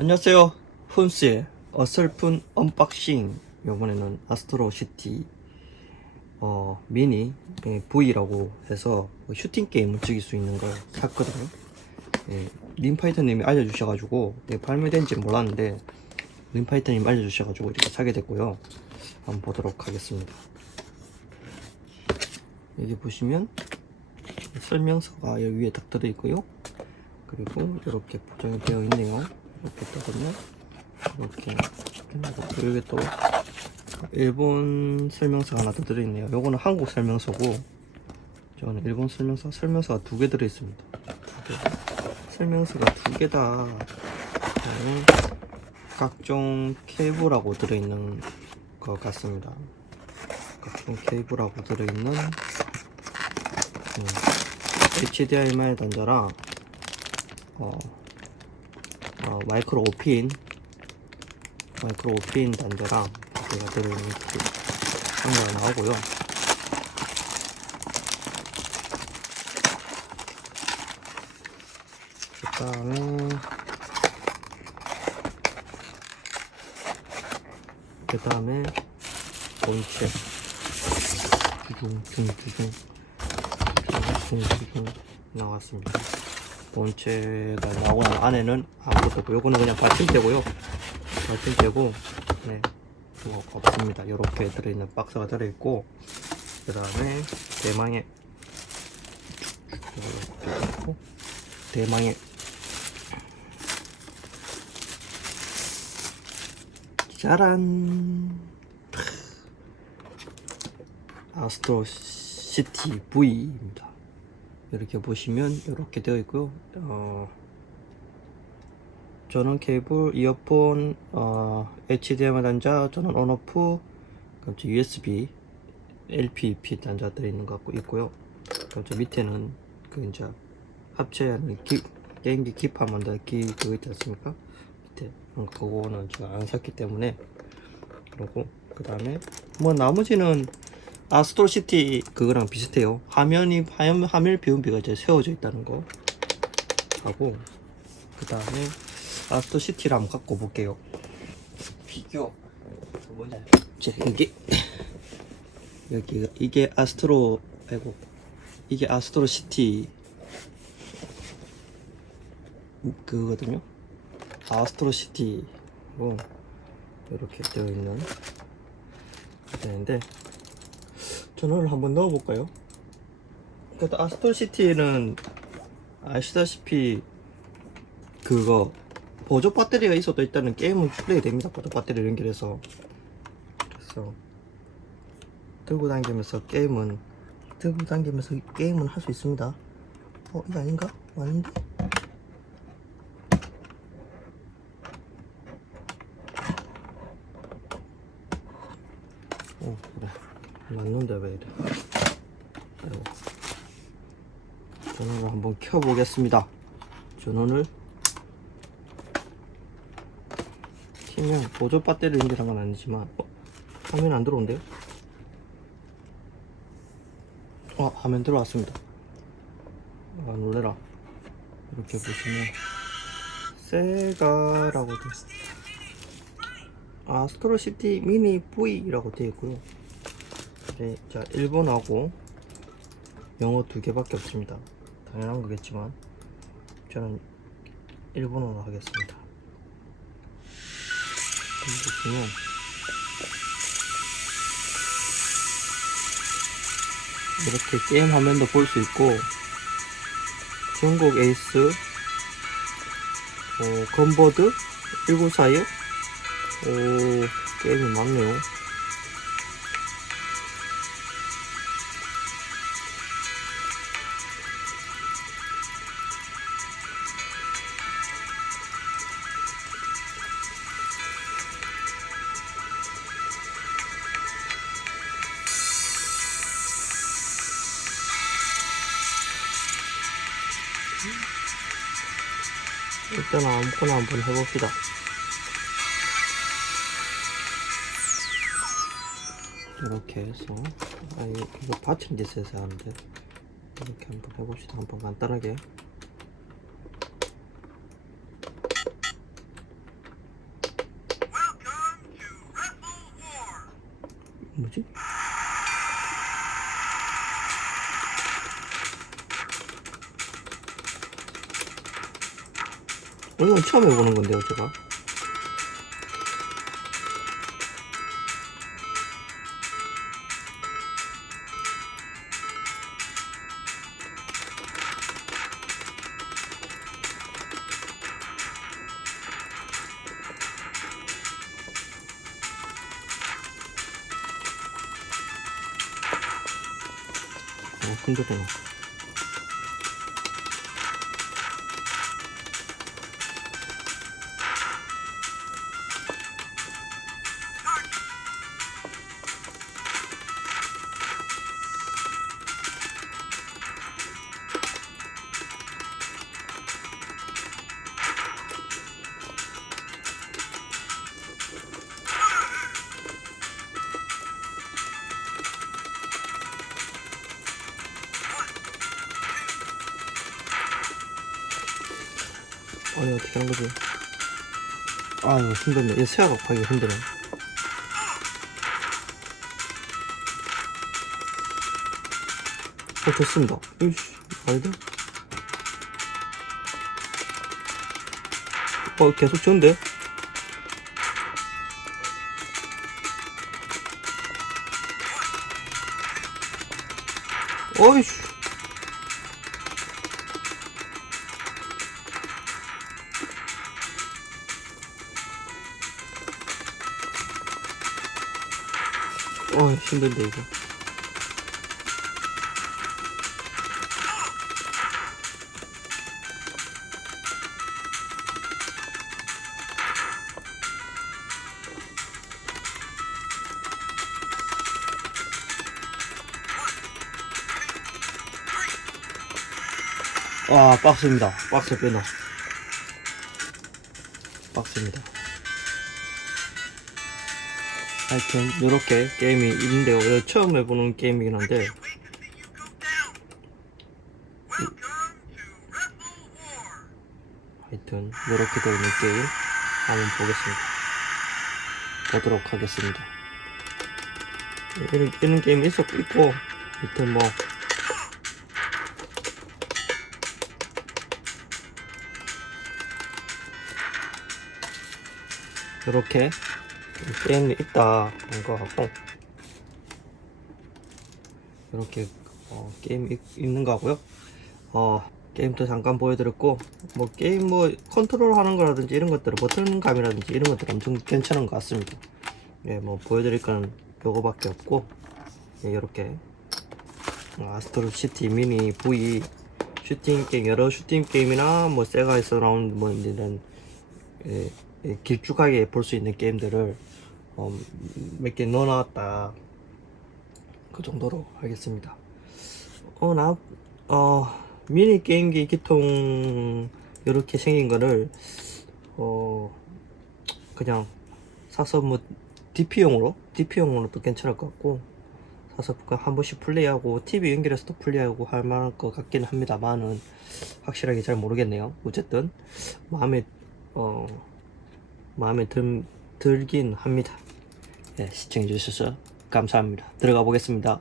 안녕하세요. 훈스의 어설픈 언박싱. 이번에는 아스트로 시티 어, 미니 예, V라고 해서 뭐 슈팅 게임을 즐길 수 있는 걸 샀거든요. 예, 림파이터님이 알려주셔가지고 네, 발매된지 몰랐는데 림파이터님 알려주셔가지고 이렇게 사게 됐고요. 한번 보도록 하겠습니다. 여기 보시면 설명서가 여기 위에 딱 들어있고요. 그리고 이렇게 포장이 되어 있네요. 이렇게 뜨거든요. 이렇게 그리고 여기 또 일본 설명서가 하나 더 들어있네요. 요거는 한국 설명서고 저는 일본 설명서 설명서가 두 개 들어있습니다. 두 개. 설명서가 두 개다. 각종 케이블하고 들어있는 것 같습니다. 각종 케이블하고 들어있는 음, HDMI 단자랑 어, 어, 마이크로 5핀 마이크로 5핀 단자랑 제가 들어있는 한거가 나오고요. 그 다음에 그 다음에 본체. 주중 중주중 중주중 나왔습니다 본체가 나오고 난 안에는 아무것도 없고 요거는 그냥 받침대고요. 받침대고 네. 뭐가 없습니다. 요렇게 들어있는 박스가 들어있고 그 다음에 대망의 이렇게 대망의 짜란 아스트로 시티 V입니다 이렇게 보시면 이렇게 되어 있고요. 어, 저는 케이블, 이어폰, 어, HDMI 단자, 저는 온오프, 그럼 저 USB, LPP 단자 들어있는 것 같고 있고요. 그럼 저 밑에는 그 이제 합체하는 기, 게임기 기판 만들기 그거 있지 않습니까? 밑에 음, 그거는 제가 안 샀기 때문에 그러고 그 다음에 뭐 나머지는 아스트로시티 그거랑 비슷해요. 화면이 화면 화면 비움비가 이제 세워져 있다는 거 하고 그 다음에 아스트로시티를 한번 갖고 볼게요. 비교 뭐냐? 자 여기 여기 이게 아스트로 아이고 이게 아스트로시티 그거거든요. 아스트로시티로 이렇게 되어 있는 되는데 전원을 한번 넣어볼까요? 그래도 아스톨시티는 아시다시피 그거 보조 배터리가 있어도 일단은 게임은 플레이 됩니다. 보조 배터리 연결해서 그래서 들고 다니면서 게임은 들고 다니면서 게임은 할 수 있습니다. 어 이거 아닌가? 아닌데? 어 그래 맞는데 왜 이래. 전원을 한번 켜보겠습니다 전원을 키면 보조 배터리 연결한 건 아니지만 어? 화면 안 들어온대요? 어 화면 들어왔습니다 아 놀래라 이렇게 보시면 세가라고 돼 아스트로시티 미니 V라고 되어 있고요 네, 자 일본하고 영어 두 개밖에 없습니다. 당연한 거겠지만 저는 일본어로 하겠습니다. 보시면 이렇게 게임 화면도 볼 수 있고 전국 에이스 어, 건버드 1941오 게임이 많네요. 일단 아무거나 한번 해봅시다. 이렇게 해서 아 이거 받침 짓에서 하는데 이렇게 한번 해봅시다. 한번 간단하게. 뭐지? 이건 처음 해보는 건데요, 제가. 어, 흔들리 아니, 어떻게 하는 거지? 아, 이거 힘들네. 이거 세아가 하기 힘드네. 어, 됐습니다. 이씨, 말도. 어, 계속 좋은데? 어이씨. 어, 힘든데, 이거. 아, 박스입니다. 박스 빼놔. 박스입니다. 하여튼, 요렇게 게임이 있는데요. 처음 해보는 게임이긴 한데, 하여튼, 요렇게 되어 있는 게임 한번 보겠습니다. 보도록 하겠습니다. 이런, 이런 게임이 있었, 있고, 하여튼 뭐, 이렇게 게임이 있다. 한거 같고. 이렇게 어, 게임이 있- 있는 거 하고요. 어 게임도 잠깐 보여드렸고 뭐 게임 뭐 컨트롤 하는 거라든지 이런 것들은 버튼감이라든지 이런 것들 엄청 괜찮은 것 같습니다. 예뭐 보여드릴 건 요거밖에 없고 예, 이렇게. 아스트로 시티 미니 V 슈팅 게임 여러 슈팅 게임이나 뭐 세가에서 나온 뭐 이런 예, 예, 길쭉하게 볼 수 있는 게임들을 어, 몇 개 넣어놨다. 그 정도로 하겠습니다. 어 나 어 미니 게임기 기통 이렇게 생긴 거를 어 그냥 사서 뭐 DP용으로 DP용으로 도 괜찮을 것 같고 사서 한 번씩 플레이하고 TV 연결해서도 플레이하고 할 만할 것 같긴 합니다만은 확실하게 잘 모르겠네요. 어쨌든 마음에 어 마음에 들, 들긴 합니다. 예, 시청해 주셔서 감사합니다. 들어가 보겠습니다.